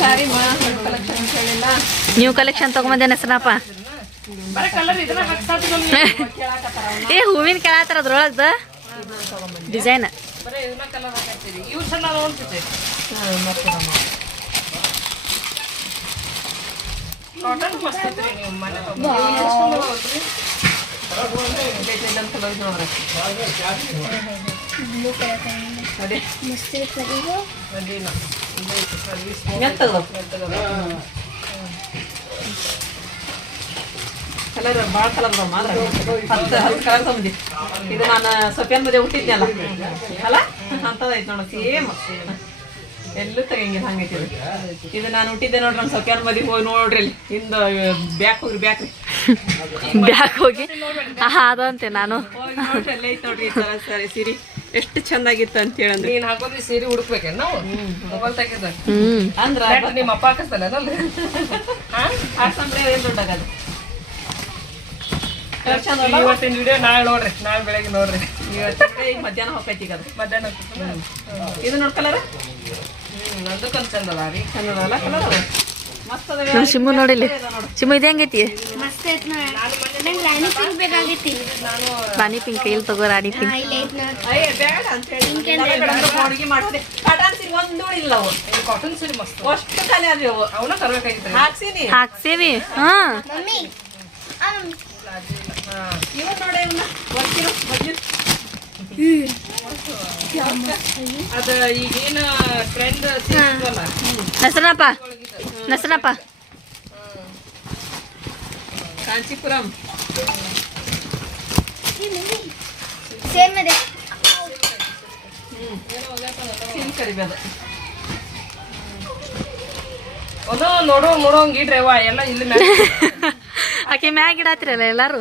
ಸಾರಿ collection ಅಂತ ಹೇಳಿಲ್ಲ. ನೀವು ಕಲೆಕ್ಷನ್ ತಗೊಂಬಂದೇನ ಹೆಸರಪ್ಪ. ಏ ಹೂವಿನ ಕೇಳತ್ತಾರ ಅದ್ರೊಳಗ್ದ ಡಿಸೈನ್ ಬರೀ ಇದನ್ನ ಕಲರ್ ಭಾಳ ಕಲರ್ ಮಾತ್ರ. ಹತ್ತು ಹತ್ತು ಕಲರ್ ತಗೊಂಡಿ ಇದು ನಾನು ಸೊಪ್ಪಿನ ಮದುವೆ ಹುಟ್ಟಿದ್ನಲ್ಲ. ಅಲ್ಲ? ಅಂತದೈತೆ ನೋಡ ಸೇಮ್ ಎಲ್ಲೂ ತೆಗಿಂಗಿಲ್ಲ ಹಂಗೈತಿ ಇದು ನಾನು ಹುಟ್ಟಿದ್ದೆ ನೋಡ್ರಿ ನಮ್ಮ ಸೊಪ್ಯಾನ್ ಮದುವೆ ಹೋಗಿ ನೋಡ್ರಿ ಇಲ್ಲಿ ಹಿಂದ ಬ್ಯಾಕ್ ಹೋಗ್ರಿ ಬ್ಯಾಕ್ ರೀ ಬ್ಯಾಗ್ ಹೋಗಿ ಆಹಾ ಅದಂತೆ ನಾನು. ನೋಡ್ರಿ ಅಲ್ಲೇ ಐತೆ ನೋಡ್ರಿ ಸರಿ ಸಿರಿ. ಎಷ್ಟು ಚಂದಾಗಿತ್ತು ಅಂತ ಹೇಳಂದ್ರೆ ನೀನ್ ಹಾಕೋದ್ರಿ ಸೀರೆ ಹುಡುಕ್ಬೇಕೇನ್ ನಾವು? ಮೊಬೈಲ್ ತೆಗೆದ ಅಂದ್ರ ನಿಮ್ಮ ಅಪ್ಪ ಹಾಕಿಸ್ತಾನೆ ಹಾಕ್ಸಂದ್ರೆ ಏನು ದೊಡ್ಡಾಗದು ಇವತ್ತಿನ ವಿಡಿಯೋ ನಾಳೆ ನೋಡ್ರಿ. ನಾಳೆ ಬೆಳಗ್ಗೆ ನೋಡ್ರಿ. ಇವತ್ತಿಗೆ ಈಗ ಮಧ್ಯಾಹ್ನ ಹೋಗೈತಿ ಈಗ ಅದು. ಮಧ್ಯಾಹ್ನ ಇದು ನೋಡ್ ಕಲರ್ ಹ್ಮ್ ನಂದಕ್ಕೊಂದು ಚಂದಲ್ಲ ರೀ. ಚಂದ ಅಲ್ಲ? ಕಲರ್ ಅದ ಮಸ್ತ್ ಅದ ನಮ್ ಶಿಮ್ಮು ನೋಡಿಲ್ಲಿ. ಶಿಮ್ಮು ಇದೆ ಹೆಂಗೈತಿ ರಾಣಿ ಪಿಂಕ್ ಬೇಕಾಗೈತಿ ರಾಣಿ ಪಿಂಕ್ ಇಲ್ಲಿ ತಗೋ ರಾಣಿ ಪಿಂಕ್? ಹಾಕ್ಸೇವಿ. ಹಾ. ಮಮ್ಮಿ. ನಸನಪ್ಪ ಕಾಂಚೀಪುರಂ. ಕರಿಬೇದ ನೋಡೋ ನೋಡೋಂಗ್ ಇಡ್ರಿ ಅವ್ವ ಎಲ್ಲ ಇಲ್ಲಿ ಆಕೆ ಮ್ಯಾಗ ಇಡಾತಿರಲ್ಲ ಎಲ್ಲಾರು.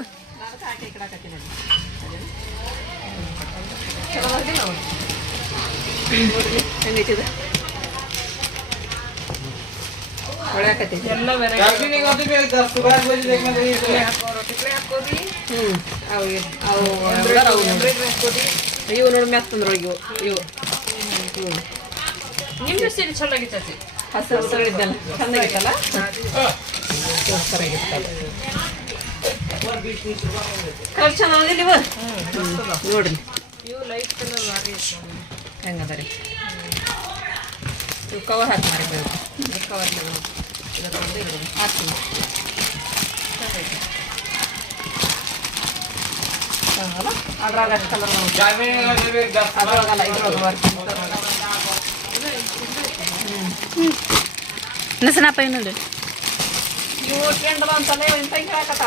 ಚಲೋ ಅವು? ನೋಡ್ರಿ ಹೆಂಗೈತಿ ಇದು ಹೊಳ್ಯಾಕತ್ತೈತಿ ಎಲ್ಲ ವೆರೈಟಿ ಇವ್-. ಇವು ನೋಡಿ ಮ್ಯಾತ್ ಇವು. ಇವು. ಸೀರೆ ಚಲೋ ಆಗಿತ್ತೈತಿ ಹಸಿರು ಹಸಿರು ಇದ್ದಲ್ಲ ಚೆನ್ನಾಗಿತ್ತಲ್ಲ ಸೂಪರ್ ಆಗಿತ್ತಲ್ಲ. ಕಲರ್ ಚೆನ್ನಾಗಿಲ್ಲ ಇವು ಹ್ಮ್. ನೋಡ್ರಿ. ಇವು ಲೈಟ್ ಕಲರ್ ಹೆಂಗದ ರೀ. ಇವು ಕವರ್ ಹಾಕಿ ಮಾಡಿ ಕವರ್ ಹಾಕ್ತೀನಿ ಚೆನ್ನಾಗಲ್ಲ? ಅದ್ರಾಗ ಅಷ್ಟು ಕಲರ್ ಅದ್ರೊಳಗಲ್ಲ ಇದ್ರೊಳಗೆ ವರ್ಕ್ ನಸನಪ್ಪ ಇವ್ ನೋಡಿ ಇವು ಟ್ರೆಂಡ್ ಬಂತಲ್ಲ ಎಂತ ಹೇಳಕತ್ತ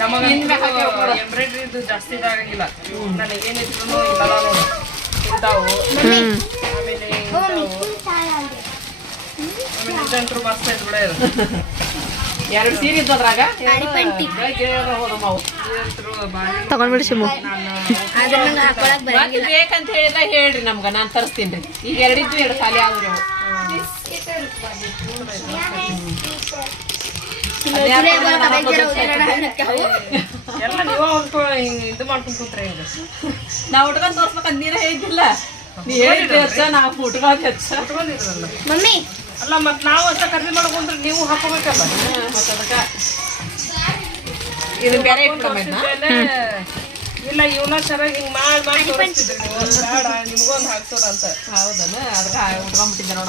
ನಮಗ ಎಂಬ್ರಾಯ್ಡ್ರಿ ಜಾಸ್ತಿ ಇದಾಗಂಗಿಲ್ಲ ನನಗೆ ಏನಿದ್ರು ಇಲ್ಲಲ್ಲ ನೋಡು ಹ್ಮ್ ಆಮೇಲೆ ಬಿಡ ಎರಡು ಸೀರೆ ಇದ್ದು ಅದ್ರಾಗ. ತಗೊಂಡ್ಬಿಡಿ ಬೇಕಂತ ಹೇಳಿದ್ರೆ ಹೇಳ್ರಿ ನಮ್ಗ ನಾನ್ ತರಿಸ್ತೀನಿ ರೀ. ಈಗ ಎರಡಿದ್ದು ಎರಡು ಸಾಲಿ ಆದ್ರಿ ಅವು. ಎಲ್ಲ ನೀವ ಹಿಂಗ್ ಇದು ಮಾಡ್ಕೊಂಡ್ ಕೂತ್ರೆ ಹಿಂಗ? ನಾ ಉಟ್ಕೊಂಡ್ ತೋರ್ಸ್ಬೇಕಂತ ನೀನ ಹೇಳಿದ್ದಿಲ್ಲ. ನೀ ಹೇಳಿದ್ರಿ ಹೆಚ್ಚ ನಾ ಉಟ್ಕೊಂಡ್ ಹೆಚ್ಚ ಇಟ್ಕೊಂಡಿದ್ರಲ್ಲ ಮಮ್ಮಿ. ಅಲ್ಲ ಮತ್ ನಾವು ಅಷ್ಟ ಕರ್ದಿ ಮಾಡ್ಕೊಂಡ್ರೆ ನೀವು ಹಾಕೋಬೇಕಲ್ಲ? ಮತ್ತೆ ಅದಕ್ಕೆ ಇದು ಬೇರೆ ಇಲ್ಲ ಇವನ ಚೆನ್ನಾಗಿ ಹಿಂಗ್ ಮಾಡಿ ಮಾಡಿ ತೋರಿಸ್ತಿದ್ರಿ ನೀವು. ಬೇಡ ನಿಮ್ಗೊಂದು ಹಾಕ್ಸೋಣ ಅಂತ ಹೌದಲ್ಲ ಅದಕ್ಕ ಉಟ್ಕೊಂಡ್ಬಿಟ್ಟಿದ್ದೆ ನೋಡ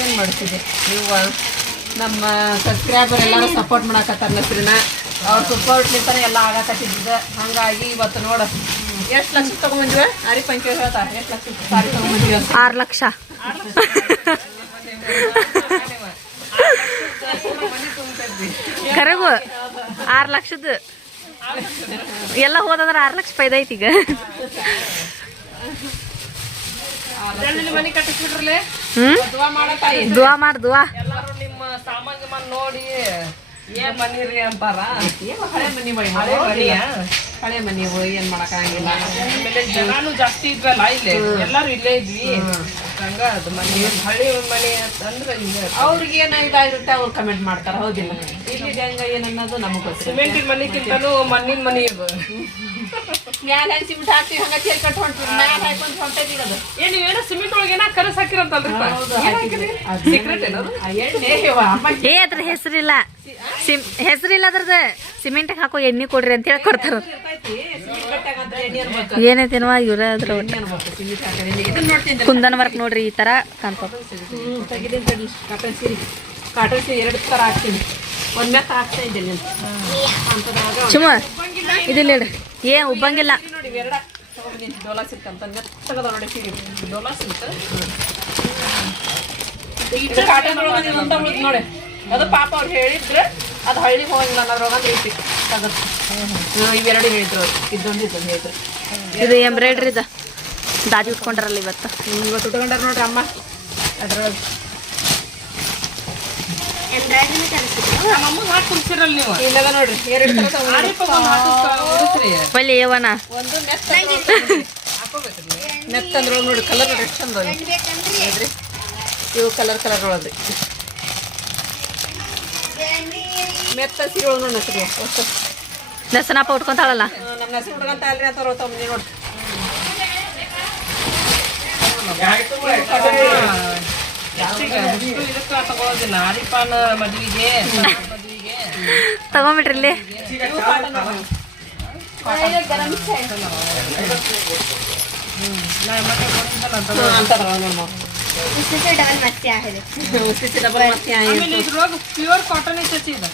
ಏನು ಮಾಡ್ತಿದ್ದೆ? ನೀವು ನಮ್ಮ ಸಬ್ಸ್ಕ್ರೈಬರ್ ಎಲ್ಲರೂ ಸಪೋರ್ಟ್ ಮಾಡಕತ್ತಾರ ನಸ್ರಿನ. ಅವ್ರ ಸಪೋರ್ಟ್ಲಿಂತಾನೆ ಎಲ್ಲ ಆಗಕತ್ತಿದ್ದ ಹಂಗಾಗಿ ಇವತ್ತು ನೋಡ, ಎಷ್ಟು ಲಕ್ಷ ತಗೊಂಡ್ಬಂದಿವ ಅರಿ ಪಂಚ ಹೇಳ್ತಾ, ಎಷ್ಟು ಲಕ್ಷ ಸಾರಿ ಆರು ಲಕ್ಷ. ಕರಗು, ಆರು ಲಕ್ಷದ ಎಲ್ಲ ಹೋದಂದ್ರೆ ಆರು ಲಕ್ಷ ಫೈದ ಐತಿ ಈಗ. ಹ್ಮ್? ದುವಾ ಮಾಡ ದುವಾ ಮಾಡ್ ದುವಾ. ಎಲ್ಲಾರು ನಿಮ್ಮ ಸಾಮಾನ್ ಗಿಮಾನ್ ನೋಡಿ ಏನ್ ಮನಿರಿ ಅಂತಾರ. ಏನು ಹಳೆ ಮನಿ ಹಳೆ ಮನಿಯಾ? ಹಳೆ ಮನಿ ಏನ್ ಮಾಡಕ್ಕಾಗಿಲ್ಲ ಆಮೇಲೆ ಜನನು ಜಾಸ್ತಿ ಇದ್ವಲ್ಲ ಇಲ್ಲೇ. ಎಲ್ಲಾರು ಇಲ್ಲೇ ಇದ್ವಿ. ಹಂಗ ಅದು ಮನಿ ಹಳೆ ಮನಿ ಅಂತಂದ್ರ ಹಿಂಗ ಅವ್ರಿಗೆ ಏನ ಇದಾಗಿರುತ್ತೆ ಅವ್ರು ಕಮೆಂಟ್ ಮಾಡ್ತಾರ ಹೌದಿಲ್ಲ? ಇಲ್ಲಿ ಹೆಂಗ ಏನನ್ನೋದು ನಮಗ್ ಸಿಮೆಂಟಿನ ಮಣ್ಣಿನ ಮನಿ ಇದು ಮ್ಯಾಲ ಸಿಮೆಂಟ್ ಹಾಕ್ತಿವಿ ಹಂಗ ಚೇರ್ ಕಟ್ ಹೊಂಟ್ರಿ ಮ್ಯಾಲ ಹಾಕೊಂಡ್ ಹೊಂಟೈತಿ ಅದು ಏ ನೀವೇನೋ ಸಿಮೆಂಟ್ ಒಳಗೆ ಏನೋ ಕಲಸ್ ಹಾಕಿರಂತಲ್ರಿ ಸೀಕ್ರೆಟ್ ಏನದು ಆ ಎಣ್ಣೆ ಯವ್ವ, ಅಮ್ಮ ಏ ಅದ್ರ ಹೆಸರಿಲ್ಲ. ಸಿಮ್ ಹೆಸರಿಲ್ಲ ಅದ್ರದ್ದು. ಸಿಮೆಂಟಿಗೆ ಹಾಕೋ ಎಣ್ಣೆ ಕೊಡ್ರಿ ಅಂತ ಹೇಳಿ ಕೊಡ್ತಾರ. ಏನೈತೇನವ ಇವ್ರ ಅದ್ರ ಒಟ್ಟು. ಸಿಮೆಂಟ್ ಹಾಕಿದ್ರೆ ಇದನ್ನ ನೋಡ್ತೀನಿ ಕುಂದನ್ ವರ್ಕ್ ನೋಡ್ರಿ ಈ ತರ ಕಾಣ್ತದ. ಹ್ಮ್ ತೆಗಿದೀನಿ ತಡಿ. ಕಾಟನ್ ಸೀರೆ ಕಾಟನ್ ಸೀರೆ ಎರಡು ತರ ಹಾಕ್ತೀನಿ. ಒಂದ್ ಮ್ಯಾಕ್ ಹಾಕ್ತಾ ಇದ್ದೇನೆ. ಇದಿಲ್ಲ ಹೇಳ್ರಿ. ಏ ಉಬ್ಬಂಗಿಲ್ಲ. ನೋಡಿ ಎರಡ ಡೋಲಾ ಸಿಕ್ಕಂತ ನೋಡಿ ಡೋಲಾ ನೋಡಿ. ಅದು ಪಾಪ ಅವ್ರು ಹೇಳಿದ್ರು ಅದು ಹಳ್ಳಿಗೆ ಹೋಗಿಲ್ಲ ಅನ್ನೋದ್ರೊಳಗೆ ಅಂದ್ರೆ ಐತಿ ತಗದು ಇವೆರಡು ಹೇಳಿದ್ರು ಅವ್ರು. ಇದೊಂದು ಇದೊಂದು ಹೇಳಿದ್ರು. ಇದು ಎಂಬ್ರಾಯ್ಡ್ರಿ ಇದು. ದಾಜಿ ಉಟ್ಕೊಂಡ್ರಲ್ಲ ಇವತ್ತು. ಇವತ್ತು ಉಟ್ಕೊಂಡಾರ ನೋಡ್ರಿ ಅಮ್ಮ. ಅದ್ರೊಳಗೆ. ಎಂಬ್ರಾಯ್ಡ್ರಿ ಕಲಿಸಿದ್ರು ನಮ್ಮ ಅಮ್ಮ ಹಾಕಿ ನೀವು ನೋಡ್ರಿ ಎರಡು ತರ ತಗೊಂಡಿನಿ. ಆರಿಪ ಒಂದ್ ಹಾಕು ಉಡಿಸ್ರಿ ಒಳ್ಳೆ ಏವನ ಒಂದು ಮೆತ್ತ ಮೆತ್ತಂದ್ರೊಳಗೆ ನೋಡಿ ಕಲರ್ ನೋಡಿ ಎಷ್ಟು ಚಂದ ಅದ. ಬೇಕಂದ್ರಿ ನೋಡ್ರಿ ಇವು ಕಲರ್ ಕಲರ್ ಒಳಗ್ರಿ ಮೆತ್ತ ಸೀರೆ ಒಳಗೆ ನೋಡಿ ದಸನಪ್ಪ ಉಟ್ಕೊಂತಾಳಲ್ಲ? ನಮ್ಮ ಹೆಸರು ಹುಡುಗಂತ ಅಲ್ರಿ ಅಂತ ತಗೊಂಡಿ ನೋಡಿ ಎಷ್ಟಿಗೆ? ಅಷ್ಟು ಇದಕ್ಕ ತಗೊಳೋದಿಲ್ಲ ಆರಿಪಾನ ಮದ್ವಿಗೆ ಮದ್ವಿಗೆ ತಗೊಂಬಿಟ್ರಿ ತಗೊಳೋದಿಲ್ಲ ಆರಿಫಾನ್ ಮದುವೆಗೆ ಮದುವೆಗೆ. ತಗೊಂಬಿಟ್ರಲ್ಲಿ ಪ್ಯೂರ್ ಕಾಟನ್ ಐತಿ ಇದು.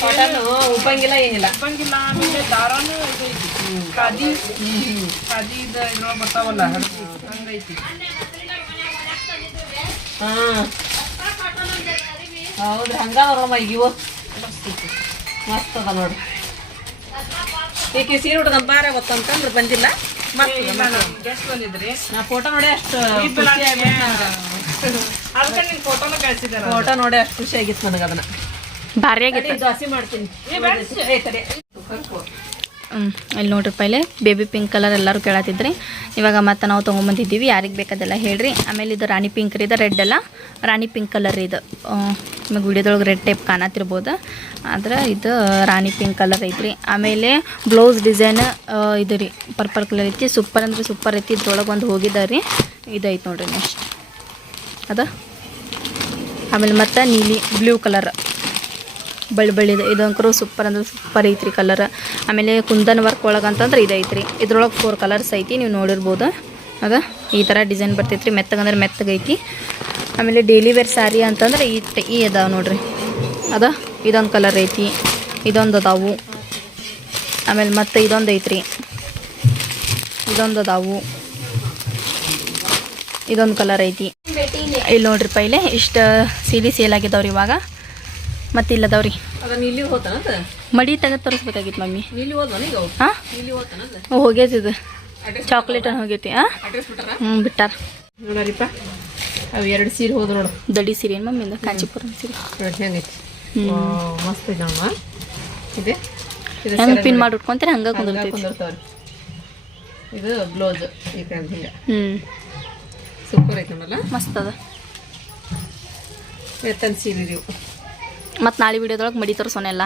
ಕಾಟನ್ ಉಪ್ಪಂಗಿಲ್ಲ ಏನಿಲ್ಲ. ಆಮೇಲೆ ದಾರಾನು ಇದು ಖಾದಿ. ಖಾದಿ ಬರ್ತಾವಲ್ಲ ಹಂಗೈತಿ. ಹಾಂ. ಹೌದ್ರಿ ಹಂಗಾದ್ರಮ್ಮ ಈಗ ಇವು ಮಸ್ತ್ ಅದ ನೋಡ್ರಿ ಈಕೆ ಸೀರೆ ಹುಡುಗನ್ ಬಾರ ಗೊತ್ತಂತಂದ್ರೆ ಬಂದಿಲ್ಲ. ಮಸ್ತ್ ಅದ, ಗೆಸ್ಟ್ ಬಂದಿದ್ರಿ ನಾ ಫೋಟೋ ನೋಡಿ ಅಷ್ಟು ಫೋಟೋ ನೋಡಿ ಅಷ್ಟು ಖುಷಿ ಆಗಿತ್ತು ನನಗೆ ಅದನ್ನ. ಭಾರಿ ಆಗಿತ್ತು. ದೋಸೆ ಮಾಡ್ತೀನಿ. ಇಲ್ಲಿ ನೋಡ್ರಿ ಪೈಲೆ ಬೇಬಿ ಪಿಂಕ್ ಕಲರ್ ಎಲ್ಲರೂ ಕೇಳತ್ತಿದ್ರಿ ಇವಾಗ ಮತ್ತೆ ನಾವು ತೊಗೊಂಬಂದಿದ್ದೀವಿ, ಯಾರಿಗೆ ಬೇಕಾದೆಲ್ಲ ಹೇಳ್ರಿ. ಆಮೇಲೆ ಇದು ರಾಣಿ ಪಿಂಕ್ ರೀ, ಇದು ರೆಡ್ ಅಲ್ಲ. ರಾಣಿ ಪಿಂಕ್ ಕಲರ್ ಇದು. ನಿಮಗೆ ವಿಡಿಯೋದೊಳಗೆ ರೆಡ್ ಟೈಪ್ ಕಾಣತ್ತಿರ್ಬೋದು ಆದ್ರೆ ಇದು ರಾಣಿ ಪಿಂಕ್ ಕಲರ್ ಐತ್ರಿ. ಆಮೇಲೆ ಬ್ಲೌಸ್ ಡಿಸೈನ್ ಇದು ರೀ ಪರ್ಪಲ್ ಕಲರ್ ಐತಿ. ಸೂಪರ್ ಅಂದ್ರೆ ಸೂಪರ್ ಐತಿ, ಇದ್ರೊಳಗೆ ಒಂದು ಹೋಗಿದ್ದ ರೀ. ಇದೈತೆ ನೋಡ್ರಿ ನೆಕ್ಸ್ಟ್ ಅದ? ಆಮೇಲೆ ಮತ್ತೆ ನೀಲಿ ಬ್ಲೂ ಕಲರ್ ಬಳ್ಳಿ ಬಳ್ಳಿದು ಇದಂಕರು ಸೂಪರ್ ಅಂದ್ರೆ ಸೂಪರ್ ಐತ್ರಿ ಕಲರ್ ಆಮೇಲೆ ಕುಂದನ್ ವರ್ಕ್ ಒಳಗೆ ಅಂತಂದ್ರೆ ಇದೈತ್ರಿ ಇದ್ರೊಳಗೆ ಫೋರ್ ಕಲರ್ಸ್ ಐತಿ, ನೀವು ನೋಡಿರ್ಬೋದು. ಅದ? ಈ ಥರ ಡಿಸೈನ್ ಬರ್ತೈತ್ರಿ. ಮೆತ್ತಗಂದ್ರೆ ಮೆತ್ತಗೈತಿ ಆಮೇಲೆ ಡೈಲಿ ವೇರ್ ಸ್ಯಾರಿ ಅಂತಂದ್ರೆ ಈ ಈ ಅದಾವೆ ನೋಡ್ರಿ. ಅದ? ಇದೊಂದು ಕಲರ್ ಐತಿ. ಇದೊಂದು ಅದಾವು. ಆಮೇಲೆ ಮತ್ತೆ ಇದೊಂದು ಐತ್ರಿ. ಇದೊಂದು ಅದಾವು. ಇದೊಂದು ಕಲರ್ ಐತಿ. ಇಲ್ಲಿ ನೋಡ್ರಿ ಪೈಲೆ, ಇಷ್ಟು ಸೀರೆ ಸೇಲ್ ಆಗಿದ್ದಾವ್ರಿ ಇವಾಗ. ಮತ್ತೆ ಇಲ್ಲದವ್ರಿ ಅದ ನೀಲಿ ಹೋತಾನದ ಮಡಿ ತಗ ತೋರಿಸ್ಬೇಕಾಗಿತ್ತು ಮಮ್ಮಿ? ಹಾಂ? ಹೋಗೈತಿ ಇದು. ಚಾಕ್ಲೇಟ್ ಹೋಗೈತಿ ಹಾಂ ಹ್ಞೂ ಬಿಟ್ಟಾರ? ನೋಡರಿಪ್ಪ ಅವು ಎರಡು ಸೀರೆ ಹೋದ್ ನೋಡು. ದಡಿ ಸೀರೆ ಏನು ಮಮ್ಮಿ ಕಾಂಚಿಪುರಂ ಸೀರೆ. ಹೆಂಗೈತಿ. ಮಸ್ತ್ ನೋಡಮ್ಮ ಇದೆ? ಹೆಂಗೆ ಪಿನ್ ಮಾಡಿ ಉಟ್ಕೊಂತಾರೆ ಹಂಗೆ ಕುಂದಿರ್ತೈತಿ. ಇದು ಬ್ಲೌಸ್ ಈ ಕಡೆ ಹಿಂಗ. ಹ್ಞೂ ಸೂಪರ್ ಐತೆ ನೋಡಲ್ಲ? ಮಸ್ತ್ ಅದ. ಎತ್ತನ್ ಸೀರೆ ಇವು ಮತ್ತು ನಾಳೆ ವೀಡಿಯೋದೊಳಗೆ ಮಡಿ ತೋರಿಸೋಣ ಎಲ್ಲ